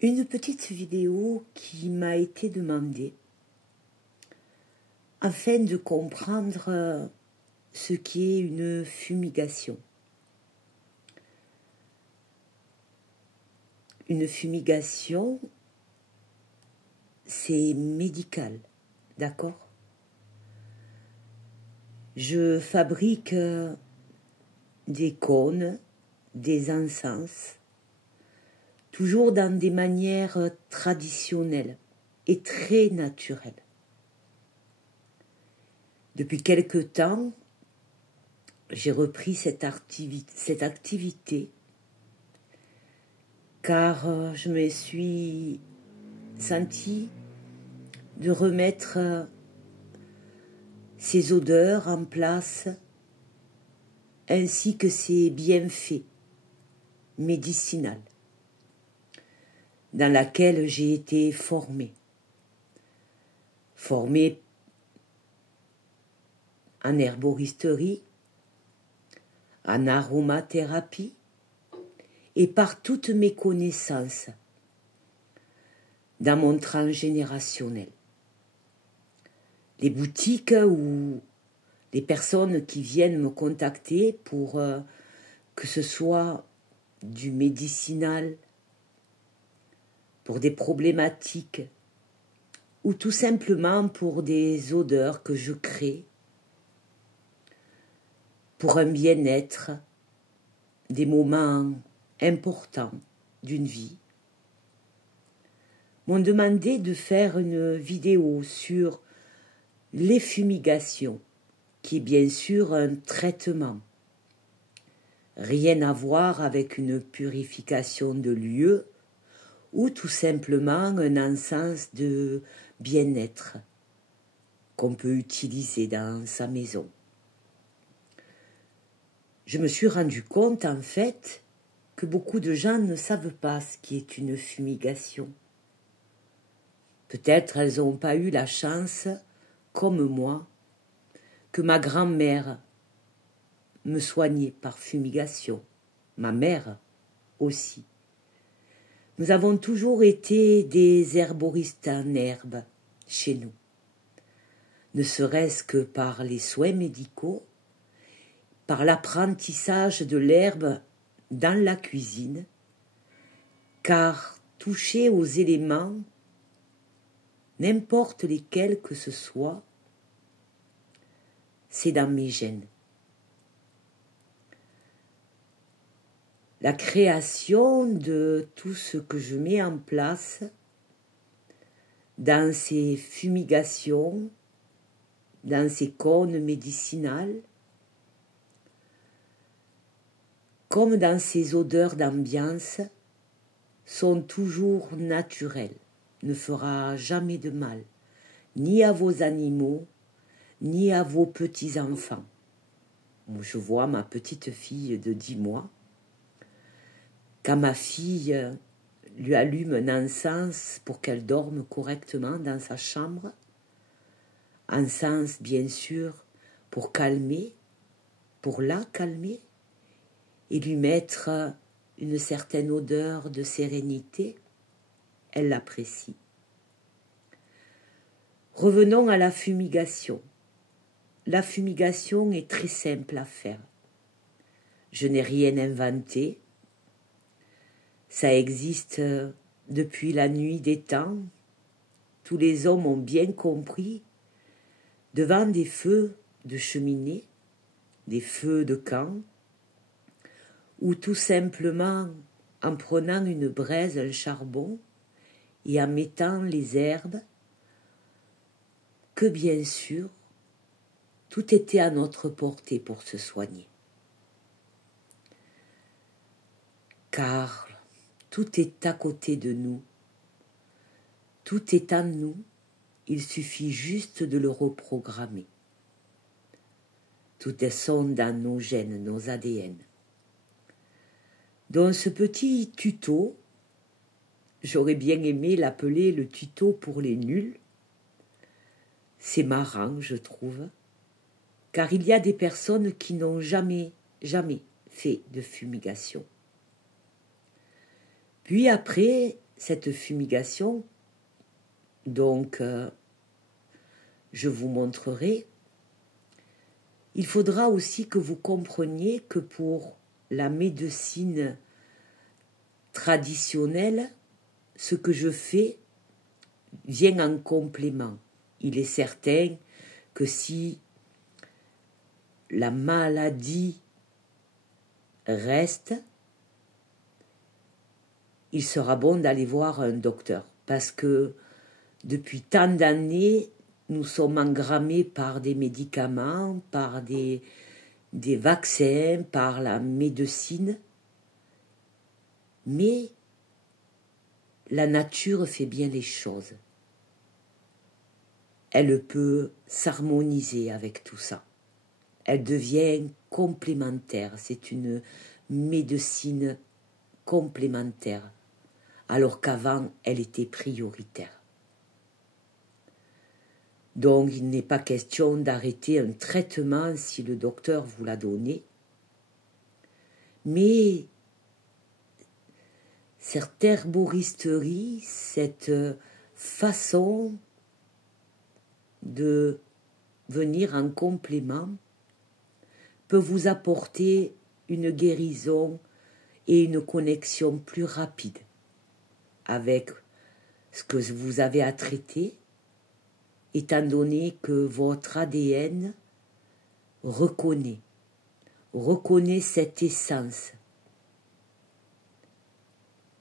Une petite vidéo qui m'a été demandée afin de comprendre ce qu'est une fumigation. Une fumigation, c'est médical, d'accord? Je fabrique des cônes, des encens, toujours dans des manières traditionnelles et très naturelles. Depuis quelque temps, j'ai repris cette activité car je me suis sentie de remettre ces odeurs en place ainsi que ces bienfaits médicinaux dans laquelle j'ai été formée en herboristerie, en aromathérapie et par toutes mes connaissances dans mon transgénérationnel. Les boutiques ou les personnes qui viennent me contacter pour que ce soit du médicinal, pour des problématiques ou tout simplement pour des odeurs que je crée, pour un bien-être, des moments importants d'une vie, m'ont demandé de faire une vidéo sur les fumigations, qui est bien sûr un traitement. Rien à voir avec une purification de lieu ou tout simplement un encens de bien-être qu'on peut utiliser dans sa maison. Je me suis rendu compte en fait que beaucoup de gens ne savent pas ce qu'est une fumigation. Peut-être elles n'ont pas eu la chance, comme moi, que ma grand-mère me soignait par fumigation, ma mère aussi. Nous avons toujours été des herboristes en herbe chez nous, ne serait-ce que par les soins médicaux, par l'apprentissage de l'herbe dans la cuisine, car toucher aux éléments, n'importe lesquels que ce soit, c'est dans mes gènes. La création de tout ce que je mets en place dans ces fumigations, dans ces cônes médicinales, comme dans ces odeurs d'ambiance, sont toujours naturelles, ne fera jamais de mal, ni à vos animaux, ni à vos petits-enfants. Je vois ma petite fille de 10 mois, quand ma fille lui allume un encens pour qu'elle dorme correctement dans sa chambre, encens bien sûr pour calmer, pour la calmer et lui mettre une certaine odeur de sérénité, elle l'apprécie. Revenons à la fumigation. La fumigation est très simple à faire. Je n'ai rien inventé. Ça existe depuis la nuit des temps. Tous les hommes ont bien compris, devant des feux de cheminée, des feux de camp, ou tout simplement en prenant une braise, un charbon, et en mettant les herbes, que bien sûr, tout était à notre portée pour se soigner. Car tout est à côté de nous, tout est en nous, il suffit juste de le reprogrammer. Tout est sont dans nos gènes, nos ADN. Dans ce petit tuto, j'aurais bien aimé l'appeler le tuto pour les nuls. C'est marrant, je trouve, car il y a des personnes qui n'ont jamais fait de fumigation. Puis après, cette fumigation, donc je vous montrerai, il faudra aussi que vous compreniez que pour la médecine traditionnelle, ce que je fais vient en complément. Il est certain que si la maladie reste, il sera bon d'aller voir un docteur, parce que depuis tant d'années, nous sommes engrammés par des médicaments, par des vaccins, par la médecine, mais la nature fait bien les choses. Elle peut s'harmoniser avec tout ça. Elle devient complémentaire. C'est une médecine complémentaire, alors qu'avant, elle était prioritaire. Donc, il n'est pas question d'arrêter un traitement si le docteur vous l'a donné, mais cette herboristerie, cette façon de venir en complément peut vous apporter une guérison et une connexion plus rapide avec ce que vous avez à traiter, étant donné que votre ADN reconnaît cette essence,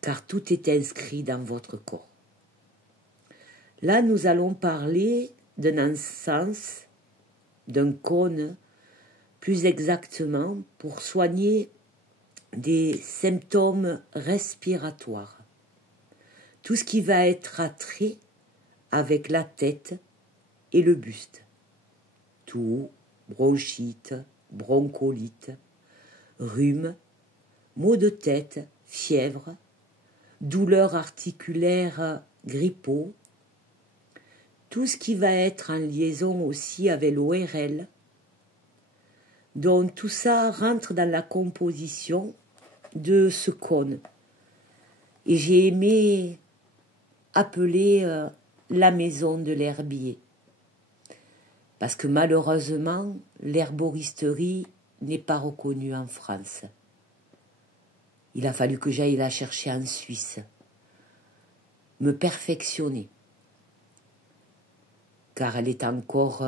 car tout est inscrit dans votre corps. Là, nous allons parler d'un encens, d'un cône, plus exactement pour soigner des symptômes respiratoires. Tout ce qui va être attrait avec la tête et le buste. Toux, bronchite, broncolite, rhume, maux de tête, fièvre, douleurs articulaires grippaux, tout ce qui va être en liaison aussi avec l'ORL. Donc tout ça rentre dans la composition de ce cône. Et j'ai aimé appeler la maison de l'herbier. Parce que malheureusement, l'herboristerie n'est pas reconnue en France. Il a fallu que j'aille la chercher en Suisse, me perfectionner, car elle est encore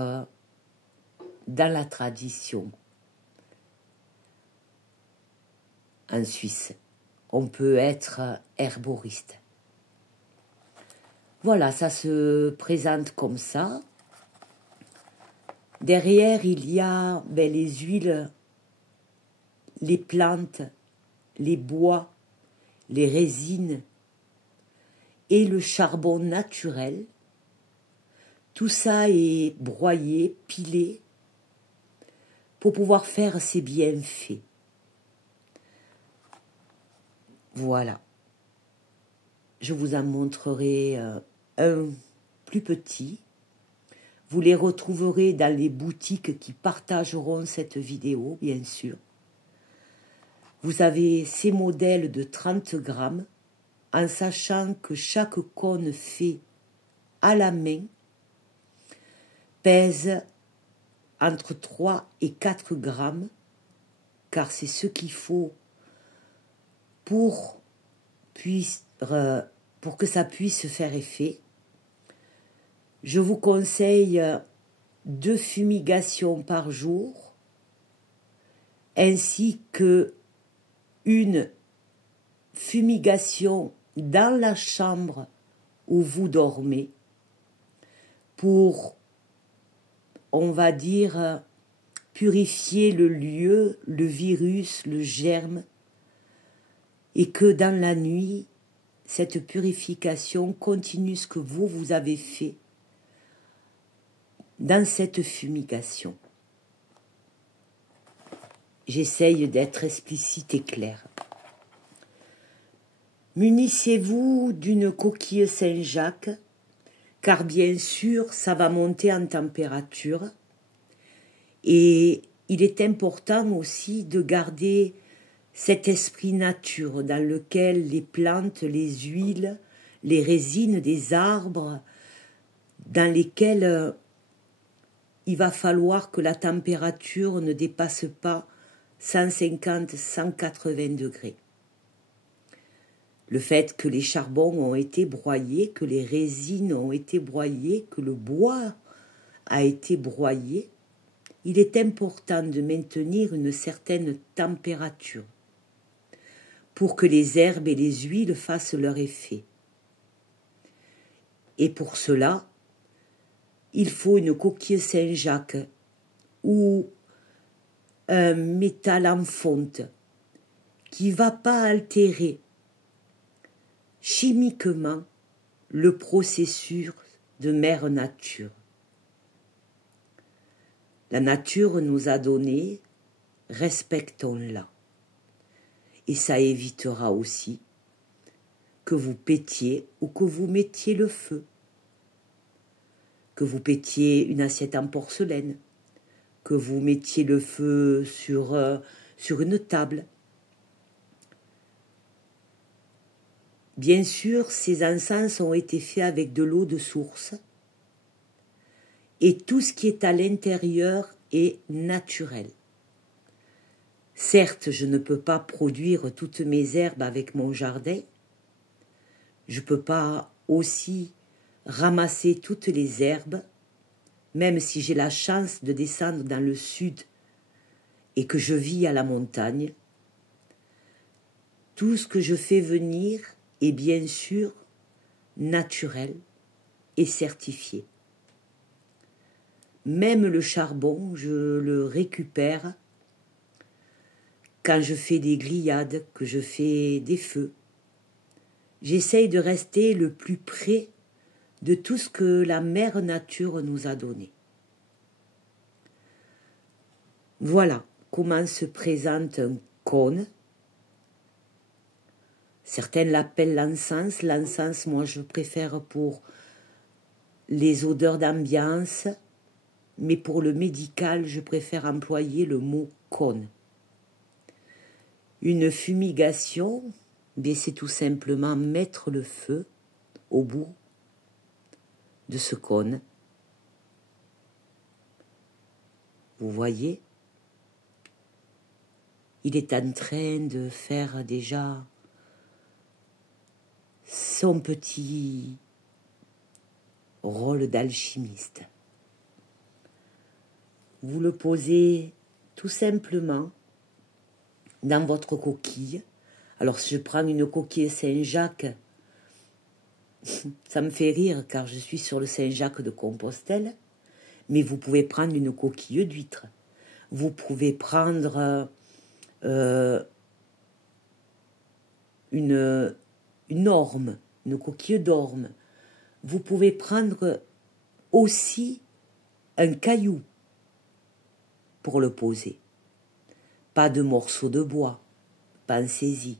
dans la tradition. En Suisse, on peut être herboriste. Voilà, ça se présente comme ça. Derrière, il y a les huiles, les plantes, les bois, les résines et le charbon naturel. Tout ça est broyé, pilé, pour pouvoir faire ses bienfaits. Voilà. Je vous en montrerai un plus petit. Vous les retrouverez dans les boutiques qui partageront cette vidéo, bien sûr. Vous avez ces modèles de 30 grammes, en sachant que chaque cône fait à la main pèse entre 3 et 4 grammes, car c'est ce qu'il faut pour que ça puisse faire effet. Je vous conseille 2 fumigations par jour, ainsi que une fumigation dans la chambre où vous dormez pour, on va dire, purifier le lieu, le virus, le germe, et que dans la nuit, cette purification continue ce que vous avez fait dans cette fumigation. J'essaye d'être explicite et claire. Munissez-vous d'une coquille Saint-Jacques, car bien sûr, ça va monter en température. Et il est important aussi de garder cet esprit nature dans lequel les plantes, les huiles, les résines des arbres dans lesquels il va falloir que la température ne dépasse pas 150-180 degrés. Le fait que les charbons ont été broyés, que les résines ont été broyées, que le bois a été broyé, il est important de maintenir une certaine température pour que les herbes et les huiles fassent leur effet. Et pour cela, il faut une coquille Saint-Jacques ou un métal en fonte qui ne va pas altérer chimiquement le processus de mère nature. La nature nous a donné, respectons-la. Et ça évitera aussi que vous pétiez ou que vous mettiez le feu, que vous pétiez une assiette en porcelaine, que vous mettiez le feu sur une table. Bien sûr, ces encens ont été faits avec de l'eau de source et tout ce qui est à l'intérieur est naturel. Certes, je ne peux pas produire toutes mes herbes avec mon jardin, je ne peux pas aussi ramasser toutes les herbes, même si j'ai la chance de descendre dans le sud et que je vis à la montagne. Tout ce que je fais venir est bien sûr naturel et certifié. Même le charbon, je le récupère quand je fais des grillades, que je fais des feux. J'essaye de rester le plus près de tout ce que la mère nature nous a donné. Voilà comment se présente un cône. Certains l'appellent l'encens. L'encens, moi, je préfère pour les odeurs d'ambiance, mais pour le médical, je préfère employer le mot cône. Une fumigation, c'est tout simplement mettre le feu au bout de ce cône. Vous voyez, il est en train de faire déjà son petit rôle d'alchimiste. Vous le posez tout simplement dans votre coquille. Alors si je prends une coquille Saint-Jacques, ça me fait rire car je suis sur le Saint-Jacques de Compostelle, mais vous pouvez prendre une coquille d'huître. Vous pouvez prendre une orme, une coquille d'orme. Vous pouvez prendre aussi un caillou pour le poser. Pas de morceaux de bois, pensez-y.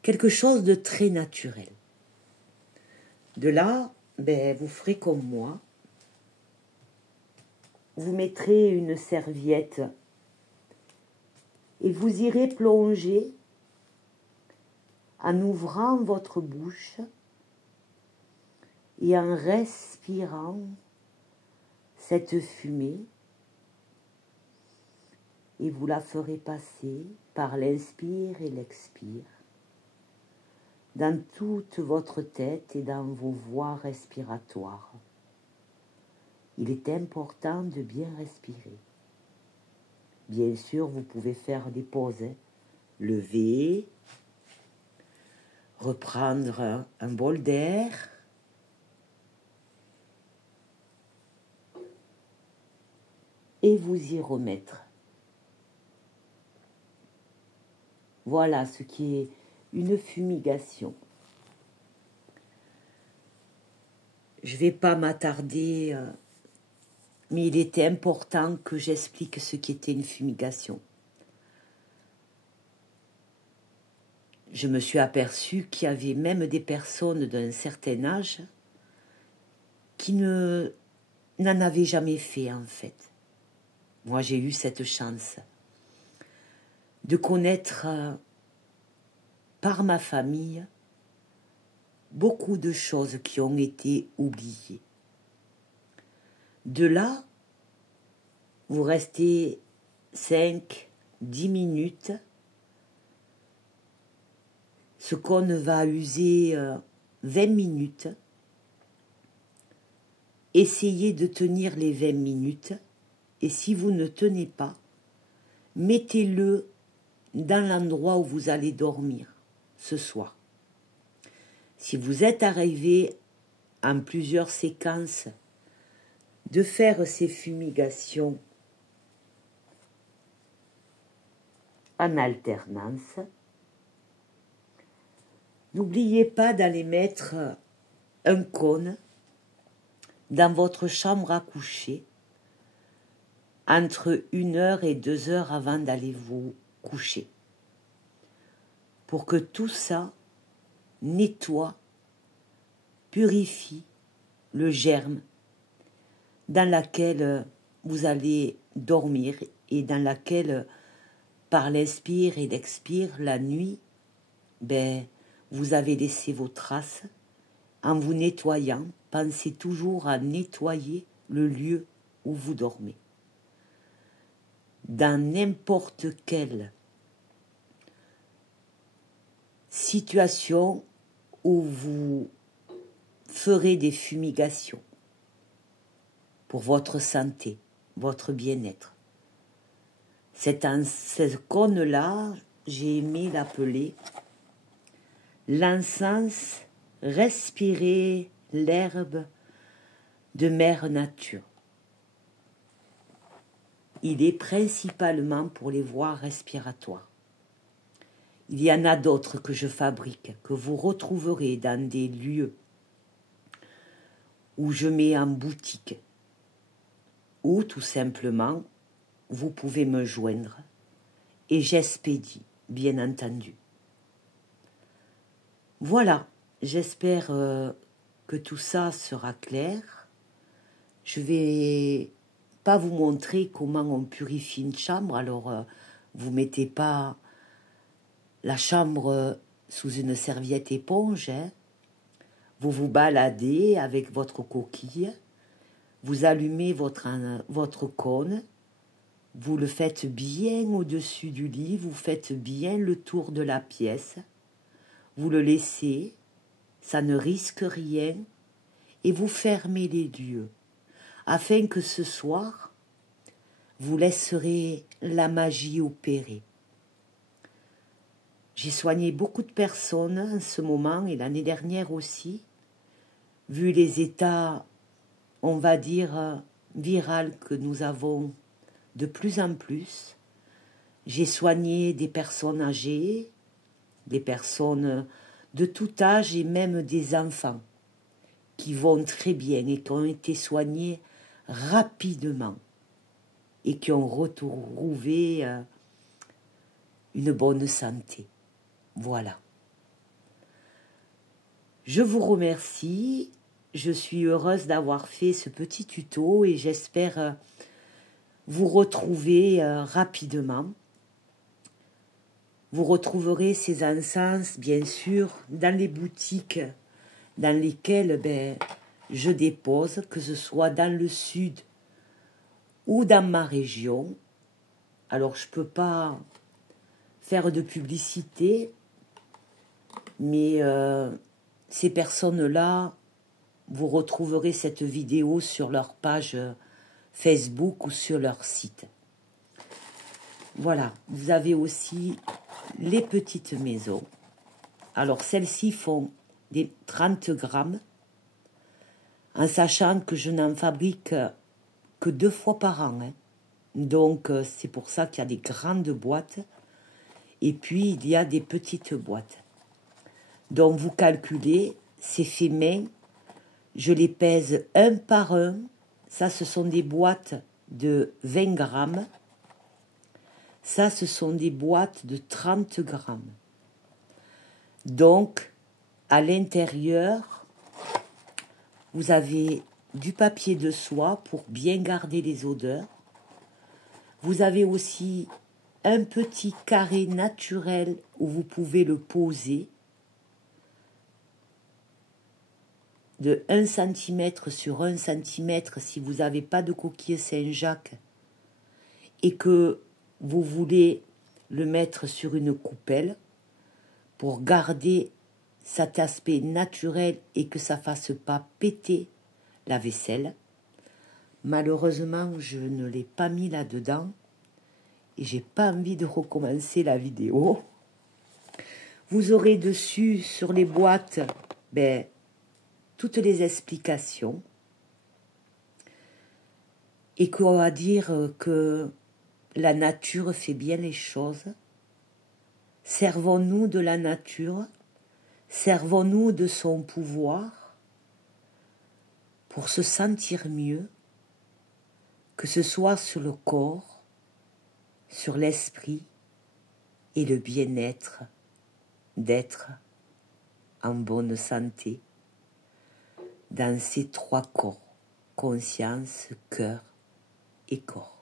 Quelque chose de très naturel. De là, vous ferez comme moi. Vous mettrez une serviette et vous irez plonger en ouvrant votre bouche et en respirant cette fumée, et vous la ferez passer par l'inspire et l'expire dans toute votre tête et dans vos voies respiratoires. Il est important de bien respirer. Bien sûr, vous pouvez faire des pauses, lever, reprendre un bol d'air, et vous y remettre. Voilà ce qui est une fumigation. Je ne vais pas m'attarder, mais il était important que j'explique ce qu'était une fumigation. Je me suis aperçue qu'il y avait même des personnes d'un certain âge qui n'en avaient jamais fait en fait. Moi j'ai eu cette chance de connaître par ma famille beaucoup de choses qui ont été oubliées. De là, vous restez 5, 10 minutes, ce qu'on va user 20 minutes. Essayez de tenir les 20 minutes et si vous ne tenez pas, mettez-le dans l'endroit où vous allez dormir ce soir. Si vous êtes arrivé en plusieurs séquences de faire ces fumigations en alternance, n'oubliez pas d'aller mettre un cône dans votre chambre à coucher entre 1 heure et 2 heures avant d'aller vous coucher, pour que tout ça nettoie, purifie le germe dans laquelle vous allez dormir et dans laquelle, par l'inspire et l'expire, la nuit, vous avez laissé vos traces. En vous nettoyant, pensez toujours à nettoyer le lieu où vous dormez. Dans n'importe quelle situation où vous ferez des fumigations pour votre santé, votre bien-être. Ce cône-là, j'ai aimé l'appeler l'encens respirer l'herbe de mère nature. Il est principalement pour les voies respiratoires. Il y en a d'autres que je fabrique, que vous retrouverez dans des lieux où je mets en boutique, ou tout simplement, vous pouvez me joindre et j'expédie, bien entendu. Voilà, j'espère que tout ça sera clair. Je vais pas vous montrer comment on purifie une chambre, alors vous mettez pas la chambre sous une serviette éponge, hein. Vous vous baladez avec votre coquille, vous allumez votre cône, vous le faites bien au-dessus du lit, vous faites bien le tour de la pièce, vous le laissez, ça ne risque rien, et vous fermez les lieux, afin que ce soir, vous laisserez la magie opérer. J'ai soigné beaucoup de personnes en ce moment, et l'année dernière aussi, vu les états, on va dire, viraux que nous avons de plus en plus. J'ai soigné des personnes âgées, des personnes de tout âge et même des enfants qui vont très bien et qui ont été soignés rapidement et qui ont retrouvé une bonne santé. Voilà. Je vous remercie, je suis heureuse d'avoir fait ce petit tuto et j'espère vous retrouver rapidement. Vous retrouverez ces encens, bien sûr, dans les boutiques dans lesquelles je dépose, que ce soit dans le sud ou dans ma région. Alors, je ne peux pas faire de publicité, mais ces personnes-là, vous retrouverez cette vidéo sur leur page Facebook ou sur leur site. Voilà, vous avez aussi les petites maisons. Alors, celles-ci font des 30 grammes, en sachant que je n'en fabrique que 2 fois par an. Hein. Donc, c'est pour ça qu'il y a des grandes boîtes, et puis il y a des petites boîtes. Donc, vous calculez, c'est fait main, je les pèse un par un. Ça, ce sont des boîtes de 20 grammes. Ça, ce sont des boîtes de 30 grammes. Donc, à l'intérieur, vous avez du papier de soie pour bien garder les odeurs. Vous avez aussi un petit carré naturel où vous pouvez le poser. de 1 cm sur 1 cm si vous n'avez pas de coquille Saint-Jacques et que vous voulez le mettre sur une coupelle pour garder cet aspect naturel et que ça ne fasse pas péter la vaisselle. Malheureusement, je ne l'ai pas mis là-dedans et j'ai pas envie de recommencer la vidéo. Vous aurez dessus, sur les boîtes, toutes les explications. Et qu'on va dire que la nature fait bien les choses. Servons-nous de la nature, servons-nous de son pouvoir pour se sentir mieux, que ce soit sur le corps, sur l'esprit et le bien-être d'être en bonne santé dans ces 3 corps, conscience, cœur et corps.